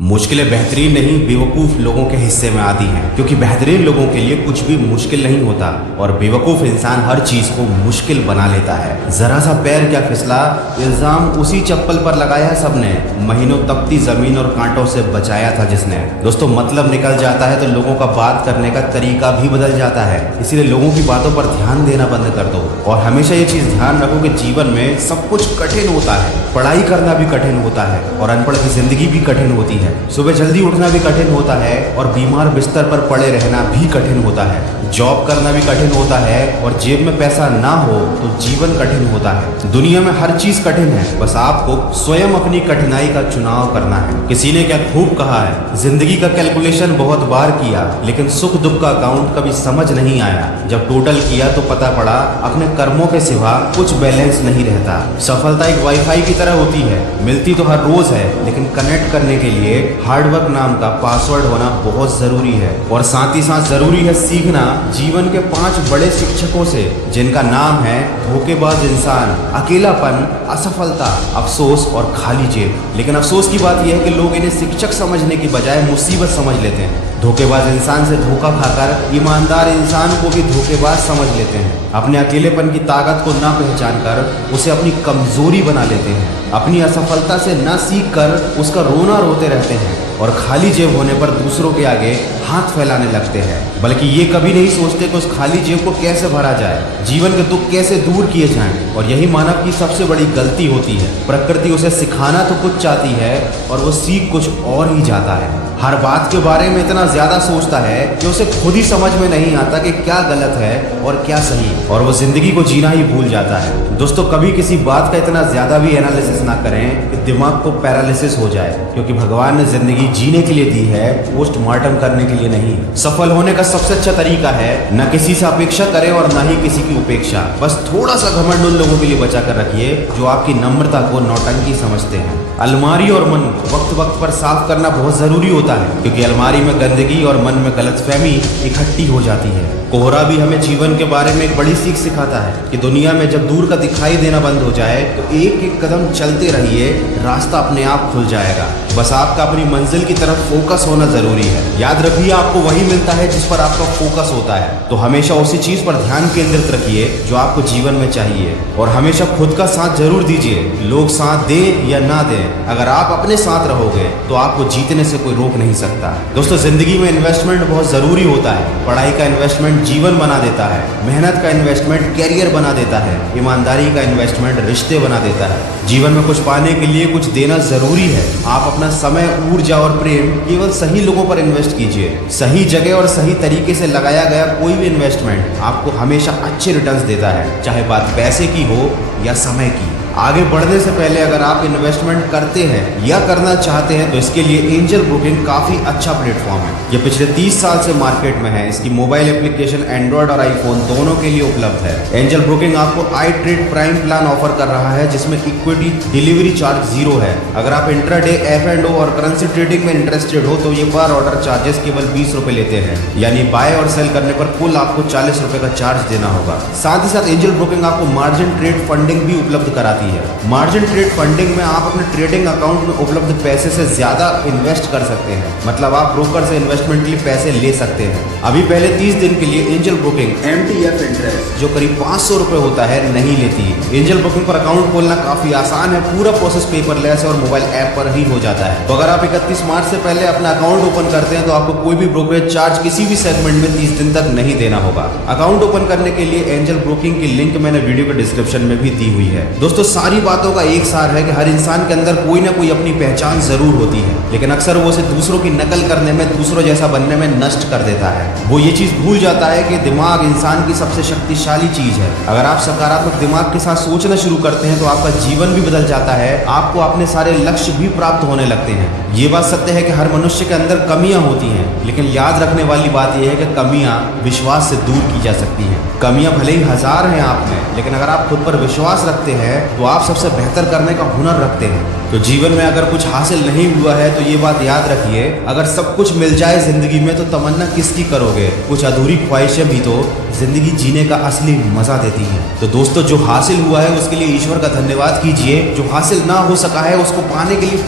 मुश्किलें बेहतरीन नहीं बेवकूफ़ लोगों के हिस्से में आती हैं, क्योंकि बेहतरीन लोगों के लिए कुछ भी मुश्किल नहीं होता और बेवकूफ़ इंसान हर चीज़ को मुश्किल बना लेता है। जरा सा पैर क्या फिसला, इल्ज़ाम उसी चप्पल पर लगाया है सबने। महीनों तपती ज़मीन और कांटों से बचाया था जिसने। दोस्तों, मतलब निकल जाता है तो लोगों का बात करने का तरीका भी बदल जाता है। इसीलिए लोगों की बातों पर ध्यान देना बंद कर दो और हमेशा ये चीज़ ध्यान रखो कि जीवन में सब कुछ कठिन होता है। पढ़ाई करना भी कठिन होता है और अनपढ़ की जिंदगी भी कठिन होती है। सुबह जल्दी उठना भी कठिन होता है और बीमार बिस्तर पर पड़े रहना भी कठिन होता है। जॉब करना भी कठिन होता है और जेब में पैसा ना हो तो जीवन कठिन होता है। दुनिया में हर चीज कठिन है, बस आपको स्वयं अपनी कठिनाई का चुनाव करना है। किसी ने क्या खूब कहा है, जिंदगी का कैलकुलेशन बहुत बार किया लेकिन सुख दुख का अकाउंट कभी समझ नहीं आया। जब टोटल किया तो पता पड़ा अपने कर्मों के सिवा कुछ बैलेंस नहीं रहता। सफलता एक वाईफाई की तरह होती है, मिलती तो हर रोज है लेकिन कनेक्ट करने के लिए हार्डवर्क नाम का पासवर्ड होना बहुत जरूरी है। और साथ ही साथ जरूरी है सीखना जीवन के 5 बड़े शिक्षकों से, जिनका नाम है धोखेबाज इंसान, अकेलापन, असफलता, अफसोस और खाली जेब। लेकिन अफसोस की बात यह है कि लोग इन्हें शिक्षक समझने की बजाय मुसीबत समझ लेते हैं। धोखेबाज इंसान से धोखा खाकर ईमानदार इंसान को भी धोखेबाज समझ लेते हैं। अपने अकेलेपन की ताकत को ना पहचान कर उसे अपनी कमजोरी बना लेते हैं। अपनी असफलता से ना सीख कर उसका रोना रोते रहते हैं और खाली जेब होने पर दूसरों के आगे हाथ फैलाने लगते हैं, बल्कि ये कभी नहीं सोचते कि उस खाली जेब को कैसे भरा जाए, जीवन के दुख कैसे दूर किए जाएं। और यही मानव की सबसे बड़ी गलती होती है। प्रकृति उसे सिखाना तो कुछ चाहती है और वो सीख कुछ और ही जाता है। हर बात के बारे में इतना ज्यादा सोचता है कि उसे खुद ही समझ में नहीं आता कि क्या गलत है और क्या सही, और वो जिंदगी को जीना ही भूल जाता है। दोस्तों, कभी किसी बात का इतना ज्यादा भी एनालिसिस ना करें कि दिमाग को पैरालिसिस हो जाए, क्योंकि भगवान ने जिंदगी जीने के लिए दी है, पोस्टमार्टम करने के लिए नहीं। सफल होने का सबसे अच्छा तरीका है न किसी से अपेक्षा करें और न ही किसी की उपेक्षा। बस थोड़ा सा घमंड उन लोगों के लिए बचा कर रखिए जो आपकी नम्रता को नौटंकी समझते हैं। अलमारी और मन वक्त वक्त पर साफ करना बहुत जरूरी होता है, क्योंकि अलमारी में गंदगी और मन में गलतफहमी इकट्ठी हो जाती है। कोहरा भी हमें जीवन के बारे में एक बड़ी सीख सिखाता है कि दुनिया में जब दूर का दिखाई देना बंद हो जाए तो एक एक कदम चलते रहिए, रास्ता अपने आप खुल जाएगा। बस आपका अपनी मंजिल की तरफ फोकस होना जरूरी है। याद रखिए, आपको वही मिलता है जिस पर आपका फोकस होता है, तो हमेशा उसी चीज पर ध्यान केंद्रित रखिए जो आपको जीवन में चाहिए। और हमेशा खुद का साथ जरूर दीजिए, लोग साथ दें या ना दें, अगर आप अपने साथ रहोगे तो आपको जीतने से कोई रोक नहीं सकता। दोस्तों, जिंदगी में इन्वेस्टमेंट बहुत जरूरी होता है। पढ़ाई का इन्वेस्टमेंट जीवन बना देता है, मेहनत का इन्वेस्टमेंट कैरियर बना देता है, ईमानदारी का इन्वेस्टमेंट रिश्ते बना देता है। जीवन में कुछ पाने के लिए कुछ देना जरूरी है। आप अपना समय, ऊर्जा और प्रेम केवल सही लोगों पर इन्वेस्ट कीजिए। सही जगह और सही तरीके से लगाया गया कोई भी इन्वेस्टमेंट आपको हमेशा अच्छे रिटर्न्स देता है, चाहे बात पैसे की हो या समय की। आगे बढ़ने से पहले अगर आप इन्वेस्टमेंट करते हैं या करना चाहते हैं तो इसके लिए एंजल ब्रोकिंग काफी अच्छा प्लेटफॉर्म है। ये पिछले 30 साल से मार्केट में है। इसकी मोबाइल एप्लीकेशन एंड्रॉयड और आईफोन दोनों के लिए उपलब्ध है। एंजल ब्रोकिंग आपको आई ट्रेड प्राइम प्लान ऑफर कर रहा है, जिसमें इक्विटी डिलीवरी चार्ज 0 है। अगर आप इंट्राडे, F&O और करेंसी ट्रेडिंग में इंटरेस्टेड हो तो ये पर ऑर्डर चार्जेस केवल 20 रुपए लेते हैं, यानी बाय और सेल करने पर कुल आपको 40 रुपए का चार्ज देना होगा। साथ ही साथ एंजल ब्रोकिंग आपको मार्जिन ट्रेड फंडिंग भी उपलब्ध कराती है। मार्जिन ट्रेड फंडिंग में आप अपने ट्रेडिंग अकाउंट में उपलब्ध पैसे से ज्यादा इन्वेस्ट कर सकते हैं, मतलब आप ब्रोकर से इन्वेस्टमेंट के लिए पैसे ले सकते हैं। अभी पहले 30 दिन के लिए एंजल ब्रोकिंग MTF इंटरेस्ट जो करीब 500 रुपए होता है नहीं लेती है। एंजल ब्रोकिंग पर अकाउंट खोलना काफी आसान है, पूरा प्रोसेस पेपरलेस और मोबाइल ऐप पर ही हो जाता है। तो अगर आप 31 मार्च से पहले अपना अकाउंट ओपन करते हैं तो आपको कोई भी ब्रोकरेज चार्ज किसी भी सेगमेंट में 30 दिन तक नहीं देना होगा। अकाउंट ओपन करने के लिए एंजल ब्रोकिंग की लिंक मैंने वीडियो के डिस्क्रिप्शन में भी दी हुई है। दोस्तों, सारी बातों का एक सार है कि हर इंसान के अंदर कोई ना कोई अपनी पहचान जरूर होती है, लेकिन अक्सर वो उसे दूसरों की नकल करने में, दूसरों जैसा बनने में नष्ट कर देता है। वो ये चीज भूल जाता है कि दिमाग इंसान की सबसे शक्तिशाली चीज है। अगर आप सकारात्मक दिमाग के साथ सोचना शुरू करते हैं तो आपका जीवन भी बदल जाता है, आपको अपने सारे लक्ष्य भी प्राप्त होने लगते हैं। ये बात सत्य है कि हर मनुष्य के अंदर कमियां होती हैं, लेकिन याद रखने वाली बात यह है कि कमियां विश्वास से दूर की जा सकती हैं। कमियां भले ही 1000 हैं आप में, लेकिन अगर आप खुद पर विश्वास रखते हैं तो आप सबसे बेहतर करने का हुनर रखते हैं। तो जीवन में अगर कुछ हासिल नहीं हुआ है तो ये बात याद रखिए, अगर सब कुछ मिल जाए जिंदगी में तो तमन्ना किसकी करोगे। कुछ अधूरी ख्वाहिशें भी तो जिंदगी जीने का असली मजा देती हैं। तो दोस्तों, जो हासिल हुआ है उसके लिए ईश्वर का धन्यवाद कीजिए, जो हासिल ना हो सका है उसको पाने के लिए